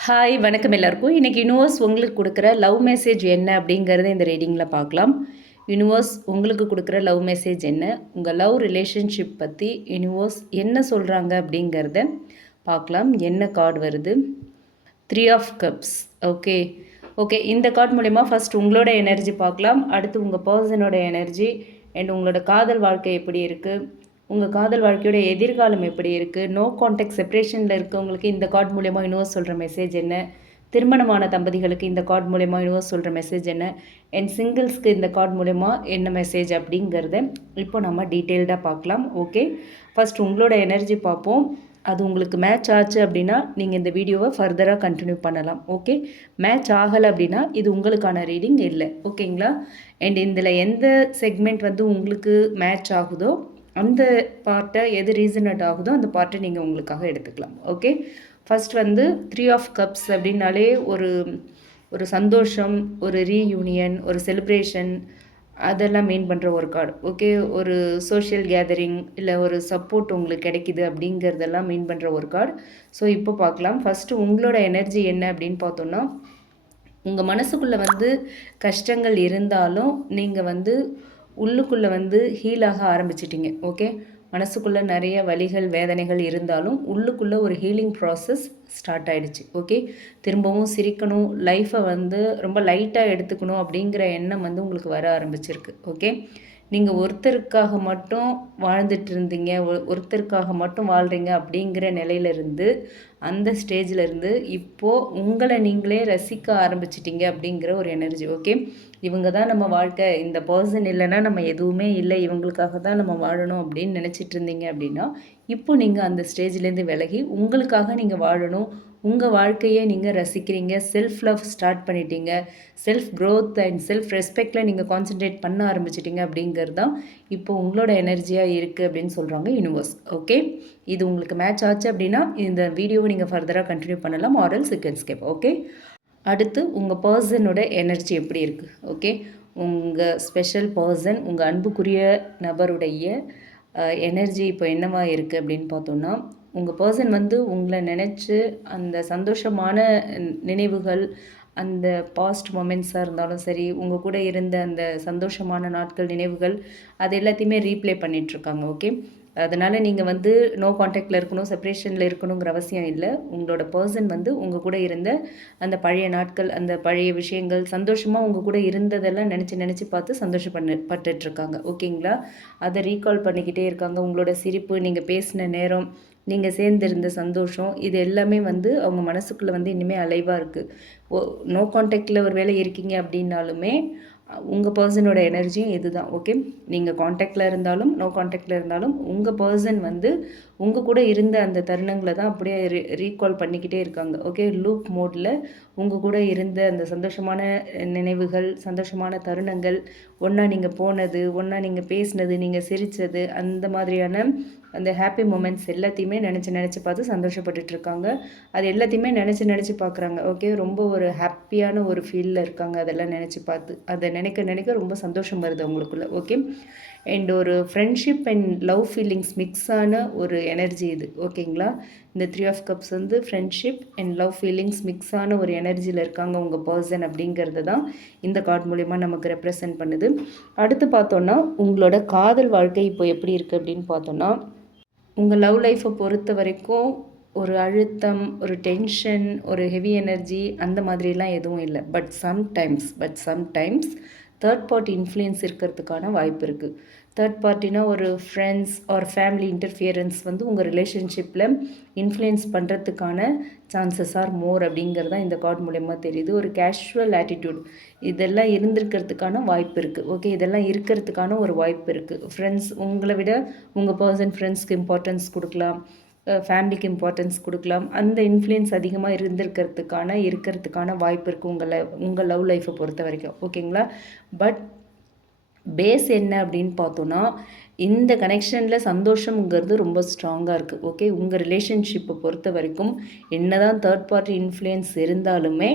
Hi வணக்கம் எல்லாருக்கும். இன்றைக்கி யூனிவர்ஸ் உங்களுக்கு கொடுக்குற லவ் மெசேஜ் என்ன அப்படிங்கிறத இந்த ரீடிங்கில் பார்க்கலாம். யூனிவர்ஸ் உங்களுக்கு கொடுக்குற லவ் மெசேஜ் என்ன? உங்கள் லவ் ரிலேஷன்ஷிப் பற்றி யூனிவர்ஸ் என்ன சொல்கிறாங்க அப்படிங்கிறத பார்க்கலாம். என்ன கார்டு வருது? Three of cups okay okay இந்த கார்டு மூலிமா ஃபஸ்ட் உங்களோட எனர்ஜி பார்க்கலாம். அடுத்து உங்கள் பர்சனோட எனர்ஜி அண்ட் உங்களோட காதல் வாழ்க்கை எப்படி இருக்குது உங்கள் காதல் வாழ்க்கையோட எதிர்காலம் எப்படி இருக்குது நோ கான்டாக்ட் செப்ரேஷனில் இருக்கவங்களுக்கு இந்த கார்டு மூலயமா யூனிவர்ஸ் சொல்கிற மெசேஜ் என்ன? திருமணமான தம்பதிகளுக்கு இந்த கார்டு மூலயமா யூனிவர்ஸ் சொல்கிற மெசேஜ் என்ன? அண்ட் சிங்கிள்ஸ்க்கு இந்த கார்டு மூலயமா என்ன மெசேஜ் அப்படிங்கிறத இப்போ நம்ம டீட்டெயில்டாக பார்க்கலாம் ஓகே ஃபஸ்ட் உங்களோட எனர்ஜி பார்ப்போம். அது உங்களுக்கு மேட்ச் ஆச்சு அப்படின்னா நீங்கள் இந்த வீடியோவை ஃபர்தராக கண்டினியூ பண்ணலாம் ஓகே மேட்ச் ஆகலை அப்படின்னா இது உங்களுக்கான ரீடிங் இல்லை ஓகேங்களா அண்ட் இதில் எந்த செக்மெண்ட் வந்து உங்களுக்கு மேட்ச் ஆகுதோ அந்த பார்ட்டை எது ரீசனட் ஆகுதோ அந்த பார்ட்டை நீங்கள் உங்களுக்காக எடுத்துக்கலாம். ஓகே ஃபஸ்ட் வந்து த்ரீ ஆஃப் கப்ஸ் அப்படின்னாலே ஒரு ஒரு சந்தோஷம் ஒரு ரீயூனியன் ஒரு செலிப்ரேஷன் அதெல்லாம் மீன் பண்ணுற ஒரு கார்டு ஓகே ஒரு சோஷியல் கேதரிங் இல்லை ஒரு சப்போர்ட் உங்களுக்கு கிடைக்கிது அப்படிங்கிறதெல்லாம் மீன் பண்ணுற ஒரு கார்டு ஸோ இப்போ பார்க்கலாம். ஃபஸ்ட்டு உங்களோட எனர்ஜி என்ன அப்படின்னு பார்த்தோன்னா உங்கள் மனசுக்குள்ளே வந்து கஷ்டங்கள் இருந்தாலும் நீங்கள் வந்து உள்ளுக்குள்ளே வந்து ஹீலாக ஆரம்பிச்சிட்டிங்க ஓகே மனசுக்குள்ளே நிறைய வலிகள் வேதனைகள் இருந்தாலும் உள்ளுக்குள்ளே ஒரு ஹீலிங் ப்ராசஸ் ஸ்டார்ட் ஆகிடுச்சு ஓகே திரும்பவும் சிரிக்கணும் லைஃப்பை வந்து ரொம்ப லைட்டாக எடுத்துக்கணும் அப்படிங்கிற எண்ணம் வந்து உங்களுக்கு வர ஆரம்பிச்சிருக்கு ஓகே நீங்கள் ஒருத்தருக்காக மட்டும் வாழ்ந்துட்டு இருந்தீங்க ஒருத்தருக்காக மட்டும் வாழ்கிறீங்க அப்படிங்கிற நிலையிலிருந்து அந்த ஸ்டேஜில் இருந்து இப்போது உங்களை நீங்களே ரசிக்க ஆரம்பிச்சிட்டிங்க அப்படிங்கிற ஒரு எனர்ஜி ஓகே இவங்க தான் நம்ம வாழ்க்கை. இந்த பர்சன் இல்லைன்னா நம்ம எதுவுமே இல்லை. இவங்களுக்காக தான் நம்ம வாழணும் அப்படின்னு நினச்சிட்டு இருந்தீங்க அப்படின்னா இப்போ நீங்கள் அந்த ஸ்டேஜ்லேருந்து விலகி உங்களுக்காக நீங்கள் வாழணும். உங்கள் வாழ்க்கையை நீங்கள் ரசிக்கிறீங்க. செல்ஃப் லவ் ஸ்டார்ட் பண்ணிட்டீங்க. செல்ஃப் க்ரோத் அண்ட் செல்ஃப் ரெஸ்பெக்டில் நீங்கள் கான்சென்ட்ரேட் பண்ண ஆரம்பிச்சிட்டிங்க அப்படிங்கிறது தான் இப்போ உங்களோட எனர்ஜியாக இருக்குது அப்படின்னு சொல்கிறாங்க யூனிவர்ஸ் ஓகே இது உங்களுக்கு மேட்ச் ஆச்சு அப்படின்னா இந்த வீடியோவை நீங்கள் ஃபர்தராக கண்டினியூ பண்ணலாம். ஆரல் ஸ்கேப் ஓகே அடுத்து உங்கள் பர்சனோட எனர்ஜி எப்படி இருக்குது ஓகே உங்கள் ஸ்பெஷல் பர்சன் உங்கள் அன்புக்குரிய நபருடைய எனர்ஜி இப்போ என்னவா இருக்குது அப்படின்னு பார்த்தோன்னா உங்கள் பர்சன் வந்து உங்களை நினச்சி அந்த சந்தோஷமான நினைவுகள் அந்த பாஸ்ட் மொமெண்ட்ஸாக இருந்தாலும் சரி உங்கள் கூட இருந்த அந்த சந்தோஷமான நாட்கள் நினைவுகள் அது எல்லாத்தையுமே ரீப்ளே பண்ணிகிட்ருக்காங்க ஓகே அதனால் நீங்கள் வந்து நோ காண்டாக்டில் இருக்கணும் செப்ரேஷனில் இருக்கணுங்கிற அவசியம் இல்லை. உங்களோட பர்சன் வந்து உங்கள் கூட இருந்த அந்த பழைய நாட்கள் அந்த பழைய விஷயங்கள் சந்தோஷமாக உங்கள் கூட இருந்ததெல்லாம் நினச்சி நினச்சி பார்த்து சந்தோஷப்பண்ணு பட்டுட்ருக்காங்க ஓகேங்களா அதை ரீகால் பண்ணிக்கிட்டே இருக்காங்க. உங்களோட சிரிப்பு நீங்கள் பேசின நேரம் நீங்கள் சேர்ந்திருந்த சந்தோஷம் இது எல்லாமே வந்து அவங்க மனசுக்குள்ளே வந்து இனிமேல் அலைவாக இருக்குது ஓ நோ காண்டாக்டில் ஒரு வேலை இருக்கீங்க அப்படின்னாலுமே உங்கள் பர்சனோட எனர்ஜியும் இது தான் ஓகே நீங்கள் காண்டாக்டில் இருந்தாலும் நோ காண்டாக்டில் இருந்தாலும் உங்கள் பர்சன் வந்து உங்கள் கூட இருந்த அந்த தருணங்களை தான் அப்படியே ரீ ரீகால் பண்ணிக்கிட்டே இருக்காங்க. ஓகே லூப் மோடில் உங்கள் கூட இருந்த அந்த சந்தோஷமான நினைவுகள் சந்தோஷமான தருணங்கள் ஒன்றா நீங்கள் போனது ஒன்றா நீங்கள் பேசினது நீங்கள் சிரித்தது அந்த மாதிரியான அந்த ஹாப்பி மூமெண்ட்ஸ் எல்லாத்தையுமே நினச்சி நினச்சி பார்த்து சந்தோஷப்பட்டுட்டு இருக்காங்க. அது எல்லாத்தையுமே நினச்சி நினச்சி பார்க்குறாங்க. ஓகே ரொம்ப ஒரு ஹாப்பியான ஒரு ஃபீலில் இருக்காங்க. அதெல்லாம் நினச்சி பார்த்து அதை நினைக்க நினைக்க ரொம்ப சந்தோஷம் வருது அவங்களுக்குள்ள. ஓகே அண்ட் ஒரு ஃப்ரெண்ட்ஷிப் அண்ட் லவ் ஃபீலிங்ஸ் மிக்ஸான ஒரு எனர்ஜி இது. ஓகேங்களா இந்த த்ரீ ஆஃப் கப்ஸ் வந்து ஃப்ரெண்ட்ஷிப் அண்ட் லவ் ஃபீலிங்ஸ் மிக்ஸான ஒரு எனர்ஜியில் இருக்காங்க உங்கள் பர்சன் அப்படிங்கிறது தான் இந்த கார்டு மூலிமா நமக்கு ரெப்ரசன்ட் பண்ணுது. அடுத்து பார்த்தோன்னா உங்களோட காதல் வாழ்க்கை இப்போ எப்படி இருக்குது அப்படின்னு பார்த்தோன்னா உங்கள் லவ் லைஃப்பை பொறுத்த வரைக்கும் ஒரு அழுத்தம் ஒரு டென்ஷன் ஒரு ஹெவி எனர்ஜி அந்த மாதிரிலாம் எதுவும் இல்லை. But sometimes but sometimes third party influence இருக்கிறதுக்கான வாய்ப்பு இருக்குது தேர்ட் பார்ட்டினா ஒரு ஃப்ரெண்ட்ஸ் ஆர் ஃபேமிலி இன்டர்ஃபியரன்ஸ் வந்து உங்கள் ரிலேஷன்ஷிப்பில் இன்ஃப்ளூயன்ஸ் பண்ணுறதுக்கான சான்சஸ் ஆர் மோர் அப்படிங்கிறது தான் இந்த கார்டு மூலயமா தெரியுது. ஒரு கேஷுவல் ஆட்டிடியூட் இதெல்லாம் இருந்திருக்கிறதுக்கான வாய்ப்பு இருக்குது ஓகே இதெல்லாம் இருக்கிறதுக்கான ஒரு வாய்ப்பு இருக்குது ஃப்ரெண்ட்ஸ் உங்களை விட உங்கள் பர்சன் ஃப்ரெண்ட்ஸ்க்கு இம்பார்ட்டன்ஸ் கொடுக்கலாம். ஃபேமிலிக்கு இம்பார்ட்டன்ஸ் கொடுக்கலாம். அந்த இன்ஃப்ளூயன்ஸ் அதிகமாக இருந்திருக்கிறதுக்கான இருக்கிறதுக்கான வாய்ப்பு இருக்குது உங்களை உங்கள் லவ் லைஃப்பை பொறுத்த வரைக்கும். ஓகேங்களா பட் பேஸ் என்ன அப்படின்னு பார்த்தோன்னா இந்த கனெக்ஷனில் சந்தோஷம்ங்கிறது ரொம்ப ஸ்ட்ராங்காக இருக்குது ஓகே உங்கள் ரிலேஷன்ஷிப்பை பொறுத்த வரைக்கும் என்ன தான் தேர்ட் பார்ட்டி இன்ஃப்ளூயன்ஸ் இருந்தாலுமே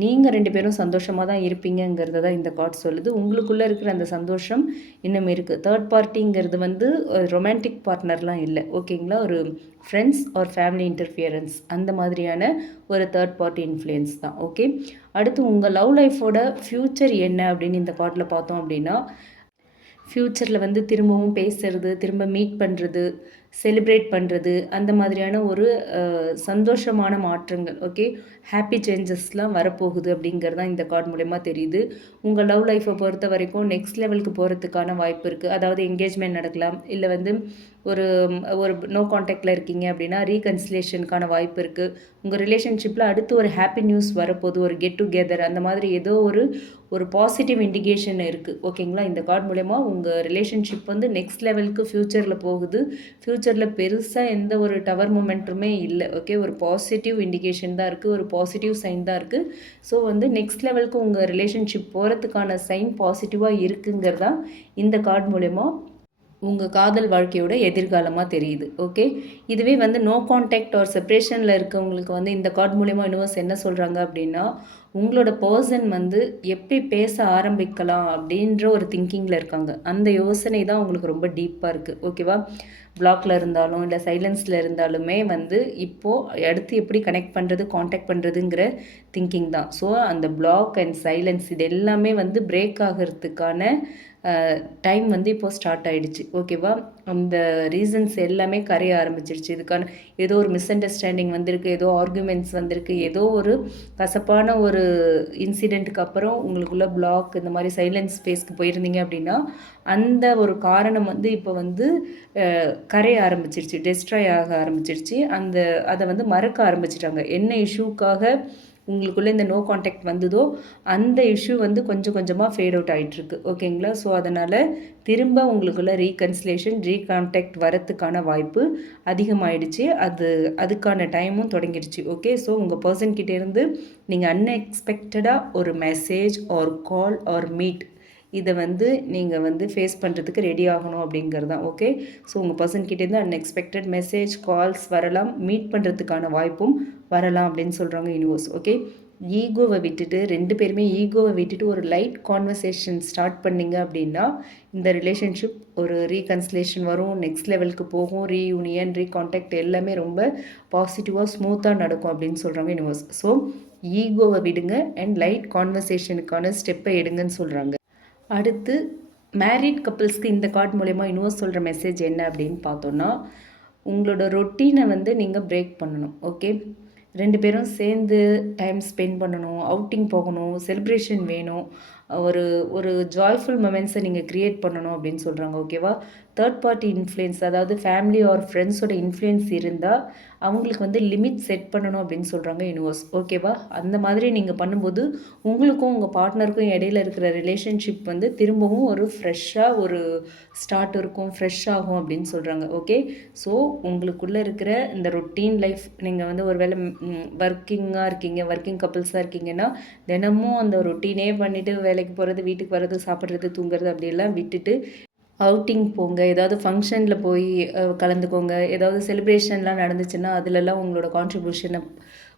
நீங்கள் ரெண்டு பேரும் சந்தோஷமாக தான் இருப்பீங்கங்கிறத தான் இந்த கார்ட் சொல்லுது. உங்களுக்குள்ளே இருக்கிற அந்த சந்தோஷம் இன்னும் இருக்குது தேர்ட் பார்ட்டிங்கிறது வந்து ரொமான்டிக் பார்ட்னர்லாம் இல்லை. ஓகேங்களா? ஒரு ஃப்ரெண்ட்ஸ் ஆர் ஃபேமிலி இன்டர்ஃபியரன்ஸ் அந்த மாதிரியான ஒரு தேர்ட் பார்ட்டி இன்ஃப்ளூயன்ஸ் தான். ஓகே? அடுத்து உங்கள் லவ் லைஃபோட ஃப்யூச்சர் என்ன அப்படின்னு இந்த கார்ட்டில் பார்த்தோம் அப்படின்னா ஃப்யூச்சரில் வந்து திரும்பவும் பேசுறது திரும்ப மீட் பண்ணுறது செலிப்ரேட் பண்ணுறது அந்த மாதிரியான ஒரு சந்தோஷமான மாற்றங்கள் ஓகே ஹாப்பி சேஞ்சஸ்லாம் வரப்போகுது அப்படிங்கிறது தான் இந்த கார்டு மூலயமா தெரியுது. உங்கள் லவ் லைஃப்பை பொறுத்த வரைக்கும் நெக்ஸ்ட் லெவலுக்கு போகிறதுக்கான வாய்ப்பு இருக்குது அதாவது என்கேஜ்மெண்ட் நடக்கலாம். இல்லை வந்து ஒரு ஒரு நோ காண்டாக்டில் இருக்கீங்க அப்படின்னா ரீகன்சிலேஷனுக்கான வாய்ப்பு இருக்குது உங்கள் ரிலேஷன்ஷிப்பில் அடுத்து ஒரு ஹாப்பி நியூஸ் வரப்போகுது ஒரு கெட் டுகெதர் அந்த மாதிரி ஏதோ ஒரு ஒரு பாசிட்டிவ் இண்டிகேஷன் இருக்குது ஓகேங்களா இந்த கார்டு மூலயமா உங்கள் ரிலேஷன்ஷிப் வந்து நெக்ஸ்ட் லெவலுக்கு ஃப்யூச்சரில் போகுது. ஃப்யூச்சரில் பெருசாக எந்த ஒரு டவர் மூமெண்ட்டுமே இல்லை. ஓகே ஒரு பாசிட்டிவ் இண்டிகேஷன் தான் இருக்குது ஒரு பாசிட்டிவ் சைன் தான் இருக்குது ஸோ வந்து நெக்ஸ்ட் லெவலுக்கு உங்கள் ரிலேஷன்ஷிப் போகிறதுக்கான சைன் பாசிட்டிவாக இருக்குங்கிறதா இந்த கார்டு மூலயமா உங்கள் காதல் வாழ்க்கையோட எதிர்காலமாக தெரியுது ஓகே இதுவே வந்து நோ காண்டாக்ட் ஆர் செப்ரேஷனில் இருக்கவங்களுக்கு வந்து இந்த கார்டு மூலயமா யூனிவர்ஸ் என்ன சொல்கிறாங்க அப்படின்னா உங்களோட பர்சன் வந்து எப்படி பேச ஆரம்பிக்கலாம் அப்படின்ற ஒரு திங்கிங்கில் இருக்காங்க. அந்த யோசனை தான் உங்களுக்கு ரொம்ப டீப்பாக இருக்குது ஓகேவா பிளாக்ல இருந்தாலும் இல்லை சைலன்ஸில் இருந்தாலுமே வந்து இப்போது அடுத்து எப்படி கனெக்ட் பண்ணுறது காண்டாக்ட் பண்ணுறதுங்கிற திங்கிங் தான். ஸோ அந்த பிளாக் அண்ட் சைலன்ஸ் இது எல்லாமே வந்து பிரேக் ஆகிறதுக்கான டைம் வந்து இப்போது ஸ்டார்ட் ஆகிடுச்சு ஓகேவா? அந்த ரீசன்ஸ் எல்லாமே கரைய ஆரம்பிச்சிருச்சு. இதுக்கான ஏதோ ஒரு மிஸ் அண்டர்ஸ்டாண்டிங் வந்திருக்கு ஏதோ ஆர்குமெண்ட்ஸ் வந்திருக்கு ஏதோ ஒரு கசப்பான ஒரு இன்சிடெண்ட்டுக்கு அப்புறம் உங்களுக்குள்ள பிளாக் இந்த மாதிரி சைலன்ஸ் ஸ்பேஸ்க்கு போயிருந்தீங்க அப்படின்னா அந்த ஒரு காரணம் வந்து இப்போ வந்து கரைய ஆரம்பிச்சிருச்சு டெஸ்ட்ராய் ஆக ஆரம்பிச்சிருச்சு. அந்த அதை வந்து மறக்க ஆரம்பிச்சிட்டாங்க. என்ன இஷ்யூக்காக உங்களுக்குள்ளே இந்த நோ காண்டாக்ட் வந்ததோ அந்த இஷ்யூ வந்து கொஞ்சம் கொஞ்சமாக ஃபேட் அவுட் ஆகிட்டுருக்கு ஓகேங்களா? ஸோ அதனால் திரும்ப உங்களுக்குள்ள ரீகன்சிலேஷன் ரீகான்டாக்ட் வரத்துக்கான வாய்ப்பு அதிகமாகிடுச்சு அது அதுக்கான டைமும் தொடங்கிடுச்சு. ஓகே ஸோ உங்கள் பர்சன்கிட்டேருந்து நீங்கள் அன்எக்ஸ்பெக்டடாக ஒரு message or call or meet இதை வந்து நீங்கள் வந்து ஃபேஸ் பண்ணுறதுக்கு ரெடி ஆகணும் அப்படிங்கிறது தான் ஓகே ஸோ உங்கள் பர்சன்கிட்டேருந்து அன்எக்ஸ்பெக்டட் மெசேஜ் கால்ஸ் வரலாம். மீட் பண்ணுறதுக்கான வாய்ப்பும் வரலாம் அப்படின்னு சொல்கிறாங்க யூனிவர்ஸ் ஓகே ஈகோவை விட்டுட்டு ரெண்டு பேருமே ஈகோவை விட்டுட்டு ஒரு லைட் கான்வர்சேஷன் ஸ்டார்ட் பண்ணீங்க அப்படின்னா இந்த ரிலேஷன்ஷிப் ஒரு ரீகன்சிலேஷன் வரும் நெக்ஸ்ட் லெவலுக்கு போகும். ரீயூனியன் ரீகான்டாக்ட் எல்லாமே ரொம்ப பாசிட்டிவாக ஸ்மூத்தாக நடக்கும் அப்படின்னு சொல்கிறாங்க யூனிவர்ஸ் ஸோ ஈகோவை விடுங்க அண்ட் லைட் கான்வர்சேஷனுக்கான ஸ்டெப்பை எடுங்கன்னு சொல்கிறாங்க அடுத்து மேரிட் கப்புள்ஸ்க்கு இந்த கார்டு மூலயமா இன்னும் சொல்கிற மெசேஜ் என்ன அப்படின்னு பார்த்தோன்னா உங்களோட ரொட்டீனை வந்து நீங்கள் பிரேக் பண்ணணும் ஓகே ரெண்டு பேரும் சேர்ந்து டைம் ஸ்பெண்ட் பண்ணணும் அவுட்டிங் போகணும் செலிப்ரேஷன் வேணும் ஒரு ஒரு ஜாய்ஃபுல் மொமெண்ட்ஸை நீங்கள் க்ரியேட் பண்ணணும் அப்படின்னு சொல்கிறாங்க ஓகேவா தேர்ட் பார்ட்டி இன்ஃப்ளூயன்ஸ் அதாவது ஃபேமிலி ஆர் ஃப்ரெண்ட்ஸோட இன்ஃப்ளூயன்ஸ் இருந்தால் அவங்களுக்கு வந்து லிமிட் செட் பண்ணணும் அப்படின்னு சொல்கிறாங்க யூனிவர்ஸ் ஓகேவா அந்த மாதிரி நீங்கள் பண்ணும்போது உங்களுக்கும் உங்கள் பார்ட்னருக்கும் இடையில இருக்கிற ரிலேஷன்ஷிப் வந்து திரும்பவும் ஒரு ஃப்ரெஷ்ஷாக ஒரு ஸ்டார்ட் இருக்கும் ஃப்ரெஷ் ஆகும் அப்படின்னு சொல்கிறாங்க ஓகே ஸோ உங்களுக்குள்ளே இருக்கிற இந்த ரொட்டீன் லைஃப் நீங்கள் வந்து ஒரு வேளை ஒர்க்கிங்காக இருக்கீங்க ஒர்க்கிங் கப்புள்ஸாக இருக்கீங்கன்னா தினமும் அந்த ரொட்டீனே பண்ணிவிட்டு வேலைக்கு போகிறது வீட்டுக்கு வர்றது சாப்பிட்றது தூங்குறது அப்படியெல்லாம் விட்டுட்டு அவுட்டிங் போங்க ஏதாவது ஃபங்க்ஷனில் போய் கலந்துக்கோங்க. ஏதாவது செலிப்ரேஷன்லாம் நடந்துச்சுன்னா அதிலெல்லாம் உங்களோட கான்ட்ரிபியூஷனை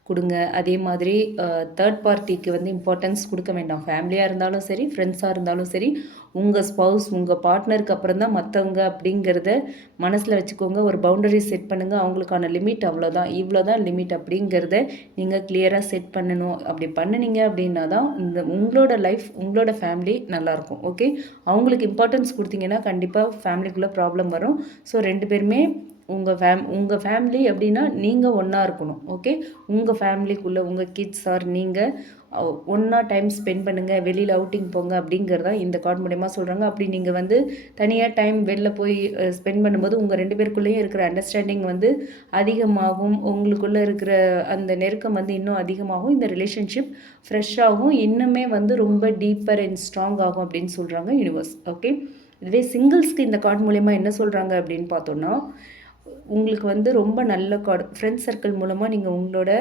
கொடுங்க. அதே மாதிரி தேர்ட் பார்ட்டிக்கு வந்து இம்பார்ட்டன்ஸ் கொடுக்க வேண்டாம். ஃபேமிலியாக இருந்தாலும் சரி ஃப்ரெண்ட்ஸாக இருந்தாலும் சரி உங்கள் ஸ்பவுஸ் உங்கள் பார்ட்னருக்கு அப்புறம் தான் மற்றவங்க அப்படிங்கிறத மனசில் வச்சுக்கோங்க. ஒரு பவுண்டரி செட் பண்ணுங்கள் அவங்களுக்கான லிமிட் அவ்வளோதான் இவ்வளோ தான் லிமிட் அப்படிங்கிறத நீங்கள் கிளியராக செட் பண்ணணும். அப்படி பண்ணுனீங்க அப்படின்னா தான் இந்த உங்களோட லைஃப் உங்களோட ஃபேமிலி நல்லாயிருக்கும். ஓகே அவங்களுக்கு இம்பார்ட்டன்ஸ் கொடுத்தீங்கன்னா கண்டிப்பாக ஃபேமிலிக்குள்ளே ப்ராப்ளம் வரும். ஸோ ரெண்டு பேருமே உங்கள் ஃபேம் உங்கள் ஃபேமிலி அப்படின்னா நீங்கள் ஒன்றா இருக்கணும் ஓகே உங்கள் ஃபேமிலிக்குள்ளே உங்கள் கிட்ஸ் ஆர் நீங்கள் ஒன்றா டைம் ஸ்பெண்ட் பண்ணுங்கள் வெளியில் அவுட்டிங் போங்க அப்படிங்கிறதா இந்த கார்டு மூலயமா சொல்கிறாங்க அப்படி நீங்கள் வந்து தனியாக டைம் வெளில போய் ஸ்பெண்ட் பண்ணும்போது உங்கள் ரெண்டு பேருக்குள்ளேயும் இருக்கிற அண்டர்ஸ்டாண்டிங் வந்து அதிகமாகும். உங்களுக்குள்ளே இருக்கிற அந்த நெருக்கம் வந்து இன்னும் அதிகமாகும். இந்த ரிலேஷன்ஷிப் ஃப்ரெஷ்ஷாகும் இன்னுமே வந்து ரொம்ப டீப்பர் அண்ட் ஸ்ட்ராங் ஆகும் அப்படின்னு சொல்கிறாங்க யூனிவர்ஸ் ஓகே இதுவே சிங்கிள்ஸ்க்கு இந்த கார்டு மூலயமா என்ன சொல்கிறாங்க அப்படின்னு பார்த்தோன்னா உங்களுக்கு வந்து ரொம்ப நல்ல கார்டு ஃப்ரெண்ட்ஸ் சர்க்கிள் மூலமாக நீங்கள் உங்களோட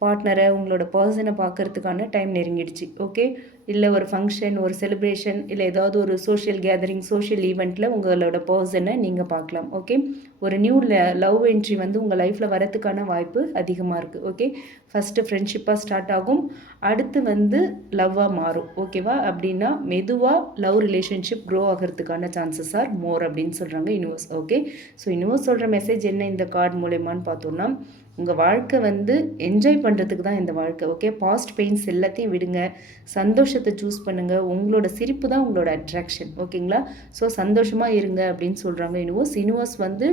பார்ட்னரை உங்களோட பர்சனை பார்க்கறதுக்கான டைம் நெருங்கிடுச்சு. ஓகே இல்லை ஒரு ஃபங்க்ஷன் ஒரு செலிப்ரேஷன் இல்லை ஏதாவது ஒரு சோஷியல் கேதரிங் சோஷியல் ஈவெண்ட்டில் உங்களோட பர்சனை நீங்கள் பார்க்கலாம் ஓகே ஒரு நியூ லவ் என்ட்ரி வந்து உங்கள் லைஃப்பில் வரத்துக்கான வாய்ப்பு அதிகமாக இருக்குது ஓகே ஃபஸ்ட்டு ஃப்ரெண்ட்ஷிப்பாக ஸ்டார்ட் ஆகும். அடுத்து வந்து லவ்வாக மாறும் ஓகேவா அப்படின்னா மெதுவாக லவ் ரிலேஷன்ஷிப் க்ரோ ஆகிறதுக்கான சான்சஸ் ஆர் மோர் அப்படின்னு சொல்கிறாங்க யூனிவர்ஸ் ஓகே ஸோ யூனிவர்ஸ் சொல்கிற மெசேஜ் என்ன இந்த கார்டு மூலயமான்னு பார்த்தோன்னா உங்கள் வாழ்க்கை வந்து என்ஜாய் பண்ணுறதுக்கு தான் இந்த வாழ்க்கை ஓகே பாஸ்ட் பெயின்ஸ் எல்லாத்தையும் விடுங்க. சந்தோஷத்தை சூஸ் பண்ணுங்கள் உங்களோட சிரிப்பு தான் உங்களோட அட்ராக்ஷன் ஓகேங்களா ஸோ சந்தோஷமாக இருங்க அப்படின்னு சொல்கிறாங்க யூனிவர்ஸ் யூனிவர்ஸ் வந்து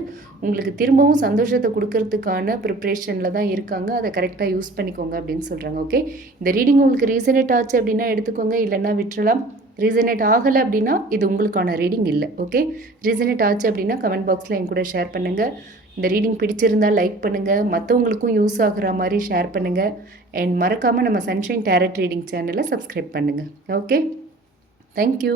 உங்களுக்கு திரும்பவும் சந்தோஷத்தை கொடுக்கறதுக்கான ப்ரிப்ரேஷனில் தான் இருக்காங்க. அதை கரெக்டாக யூஸ் பண்ணிக்கோங்க அப்படின்னு சொல்கிறாங்க ஓகே இந்த ரீடிங் உங்களுக்கு ரீசனேட் ஆச்சு அப்படின்னா எடுத்துக்கோங்க. இல்லைன்னா விட்டுறலாம். ரீசனேட் ஆகலை அப்படின்னா இது உங்களுக்கான ரீடிங் இல்லை. ஓகே ரீசனேட் ஆச்சு அப்படின்னா கமெண்ட் பாக்ஸில் என் கூட ஷேர் பண்ணுங்கள் இந்த ரீடிங் பிடிச்சிருந்தால் லைக் பண்ணுங்கள் மற்றவங்களுக்கும் யூஸ் ஆகுற மாதிரி ஷேர் பண்ணுங்கள் அண்ட் மறக்காமல் நம்ம சன்ஷைன் டேரட் ரீடிங் சேனலை சப்ஸ்கிரைப் பண்ணுங்கள் ஓகே தேங்க்யூ